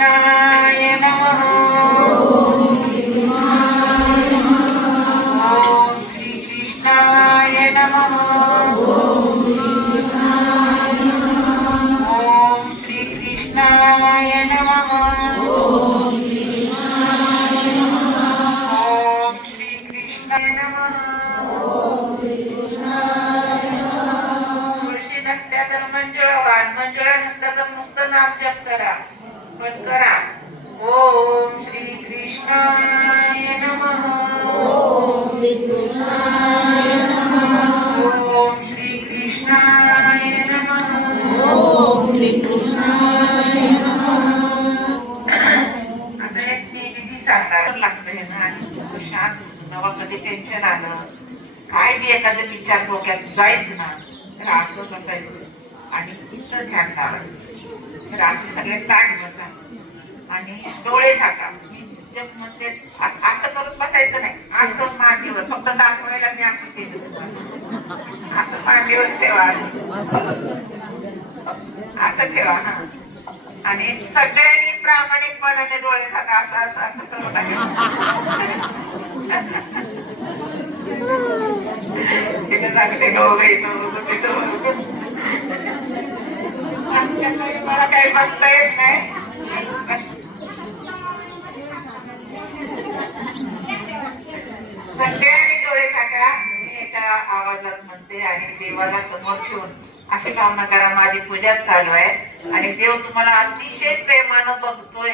श्रीकृष्णाय नमः ॐ श्रीकृष्णाय नमः ॐ श्रीकृष्णाय नमः ॐ श्रीकृष्णाय नमः. तुळशी नसत्या तर मंजुळा वाण मंजुळा नसत्या तर नुसतं नाम. जप करा पण करा ओम श्री कृष्णाय नमः. ओम श्री कृष्णाय आता एक मी सांगणार लागतं हे ना आणि शांत जेव्हा कधी टेन्शन आलं काय बी एखादं विचार डोक्यात जायचं ना तर असं बसायचं आणि इथं ध्यान लावायचं. रात्री सगळे ताट बसा आणि डोळे ठाका म्हणजे म्हणते असं करून बसायचं नाही. असं मांडीवर फक्त दाखवायला मी असं केलं. असं मांडीवर ठेवा. असं ठेवा हा. आणि सगळ्यांनी प्रामाणिकपणाने डोळे ठाका असं असं असं करून तिला लागले डोळे आमच्याकडे मला काही बसता येत नाही सगळ्यांनी डोळे टाका मी एका आवाजात म्हणते आणि देवाला समोर ठेवून अशी भावना करा माझी पूजा चालू आहे आणि देव तुम्हाला अतिशय प्रेमानं बघतोय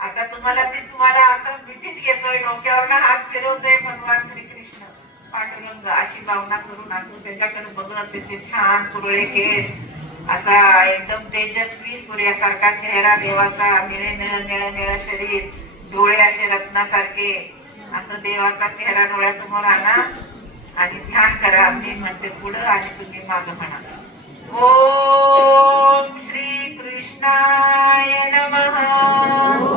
आता तुम्हाला ते तुम्हाला असं मिठीत घेतोय डोक्यावरनं हात फिरवतोय भगवान श्री कृष्ण पांडुरंग अशी भावना करून असं त्याच्याकडे बघत त्याचे छान कुरळे केस असा एकदम तेजस्वी सूर्यासारखा चेहरा देवाचा निळे निळ निळ निळ शरीर डोळे असे रत्नासारखे. असं देवाचा चेहरा डोळ्यासमोर आणा आणि ध्यान करा. मी म्हणते पुढं आणि तुम्ही माग म्हणा. ओम श्री कृष्णाय नमः.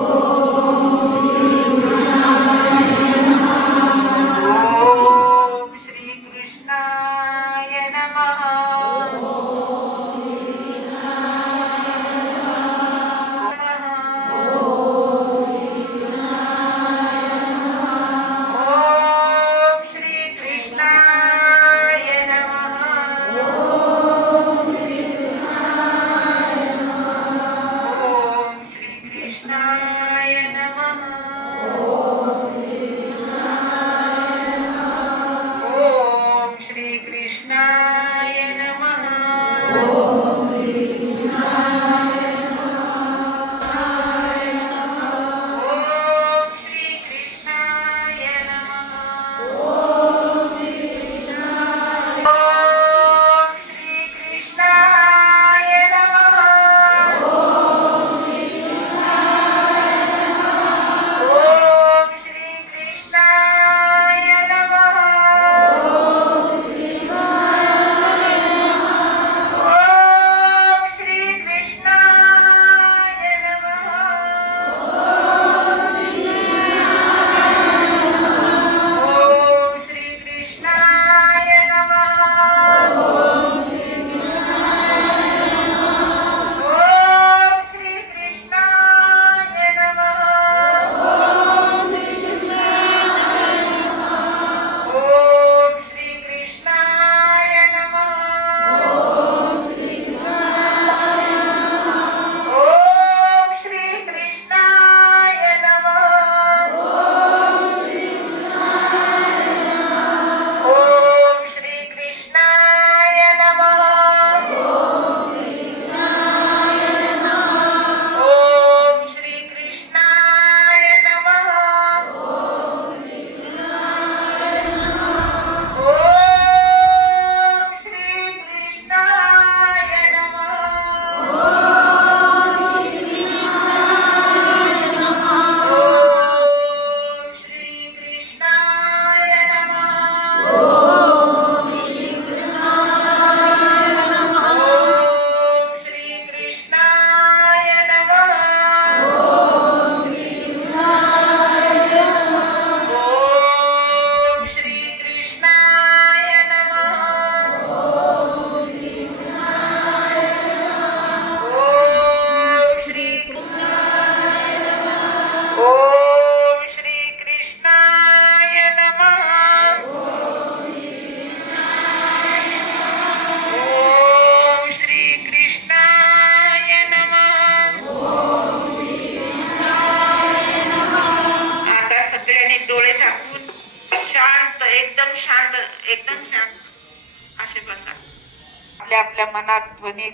आपल्या आपल्या मनात ध्वनी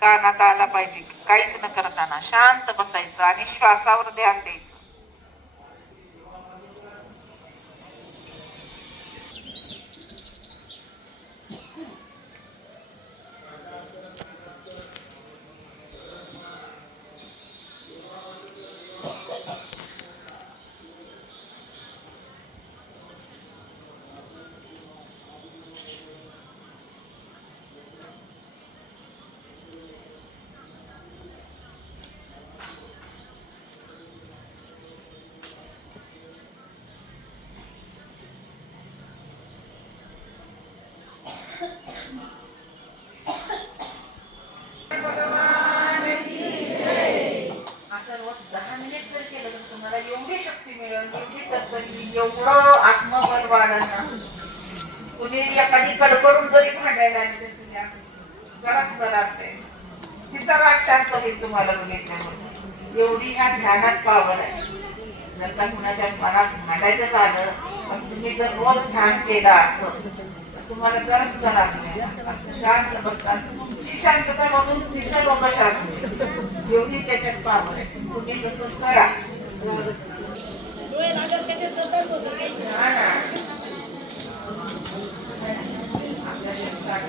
कानात आला पाहिजे. काहीच न करताना शांत बसायचं आणि श्वासावर ध्यान द्यायचं. मला एवढी शक्ती मिळेल एवढी तरतरी एवढं आत्मबल वाढेल ना कुणी एखादी कडकडून जरी भांडायला लागली तर तुम्ही असं जराच बरं असते तिचा राग शांत होईल तुम्हाला बघितल्यामुळे. एवढी ह्या ध्यानात पावर आहे. जर का कुणाच्या मनात भांडायचं आलं पण तुम्ही जर रोज ध्यान केलं असं तुम्हाला गरज जाणार नाही शांत बसतात तुमची शांतता बघून तिथं लोक शांत एवढी त्याच्यात पावर आहे. तुम्ही तसं करा हा ना. आपल्या शब्दात.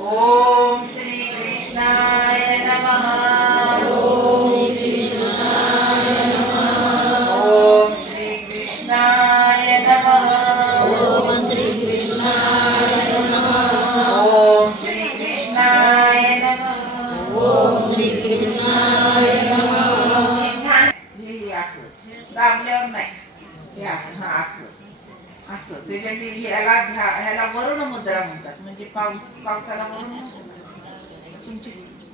ओम श्री कृष्णाय नमः दाबल्यावर नाही. हे असं हा असं. असं. त्याच्या ह्याला ध्या ह्याला वरुण मुद्रा म्हणतात. म्हणजे पाऊस पावसाला वरुण तुमची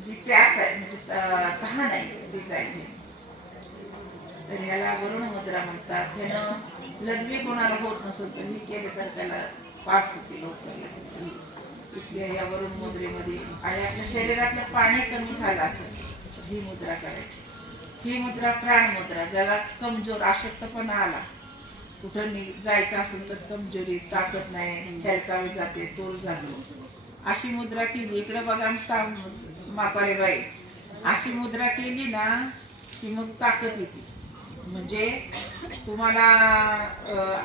जी प्यास आहे म्हणजे तहान आहे तिचा आहे तर ह्याला वरुण मुद्रा म्हणतात. ह्यानं लढवी कोणाला होत नसेल तर मी केलं तर त्याला पास होते लोकांना इथल्या या वरुण मुद्रेमध्ये आणि आपल्या शरीरातलं पाणी कमी झालं असेल ही मुद्रा करायची. ही मुद्रा प्राण मुद्रा ज्याला कमजोर अशक्तपणा आला. कुठं नि जायचं असेल तर कमजोरी ताकद नाही हेलकावे जाते तोल जातो. अशी मुद्रा केली इकडे बघा मापारे बाई. अशी मुद्रा केली ना की मग ताकद येते. म्हणजे तुम्हाला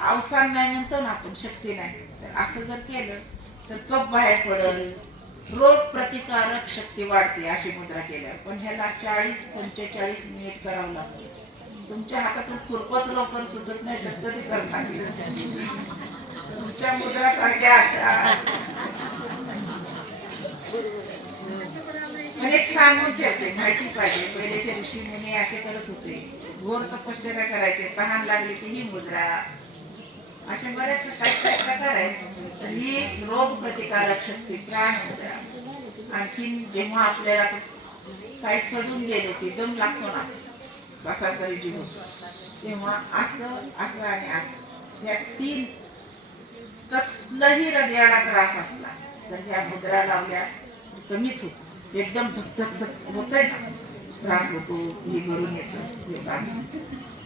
अवसान नाही म्हणतो ना आपण शक्ती नाही. तर असं जर केलं तर कप बाहेर पडल. रोग प्रतिकारक शक्ती वाढते अशी मुद्रा केल्यावर. पण ह्याला चाळीस पंचेचाळीस मिनिट करावं लागतं. तुमच्या हातातून खुरपच लवकर सुटत नाही तर कधी करणार तुमच्या मुद्रा सारख्या अशा. पण सांगून ठेवते माहिती पाहिजे. पहिलेचे ऋषी मुनी असे करत होते. घोर तपश्चर्या करायचे तहान लागली की ही मुद्रा. असे बऱ्याच काही प्रकार आहेत. तर ही रोग प्रतिकारक शक्ती प्राण होत्या आणखीन जेव्हा आपल्याला काही चढून गेलो की दम लागतो ना कसा तरी जीव होतो. तेव्हा असं असं आणि असं. या तीन कसलंही हृदयाला त्रास असला तर ह्या मुद्रा लावल्या कमीच होत. एकदम धक धक धक होतंय ना. त्रास होतो हे भरून येतं हे त्रास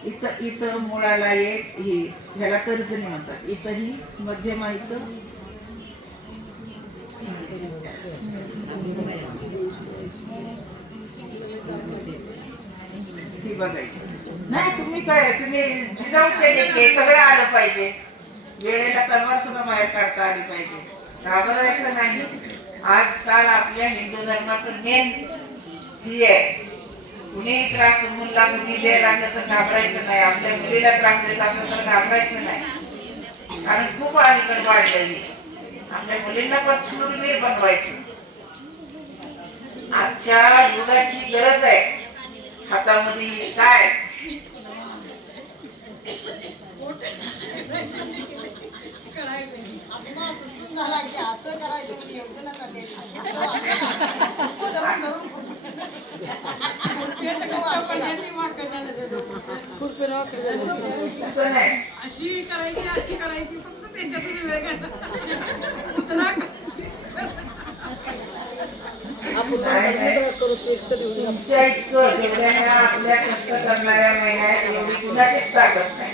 इथं इतर मुळाला एक हे ह्याला कर्जनी म्हणतात. इतरही मध्यमा इथं हे बघायचं. नाही तुम्ही काय तुम्ही जिजाऊचे हे सगळं आलं पाहिजे. वेळेला तलवार सुद्धा बाहेर काढता आली पाहिजे. घाबरायचं नाही. आजकाल आपल्या हिंदू धर्माचं मेन ही आहे. कुणी त्रास मुलगा कुणी द्यायला लागलं तर घाबरायचं नाही. आपल्या मुलीला त्रास देत असलं तर घाबरायचं नाही. कारण खूप अलीकडे वाढलेली आपल्या मुलींना पण शूरवीर बनवायचं. आजच्या युगाची गरज आहे. हातामध्ये काय? असं करायचं. म्हणजे योजना अशी करायची अशी करायची फक्त त्याच्यातच वेळ घालवा उतरा तुमच्या इतकं जेवढ्या आपल्या कष्ट करणाऱ्या महिन्यात एवढी कुणाचीच ताकद नाही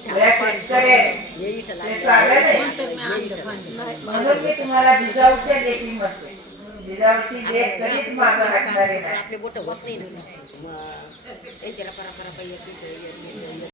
सगळ्या शेतकरी आहेत. स्वागत आहे. म्हणून मी तुम्हाला जिजाऊच्या लेखी म्हणते जिजाऊची लेख कधीच माझं हटणारी नाही. आपले बोट होत नाही. त्यांच्याला परा परा पाहिजे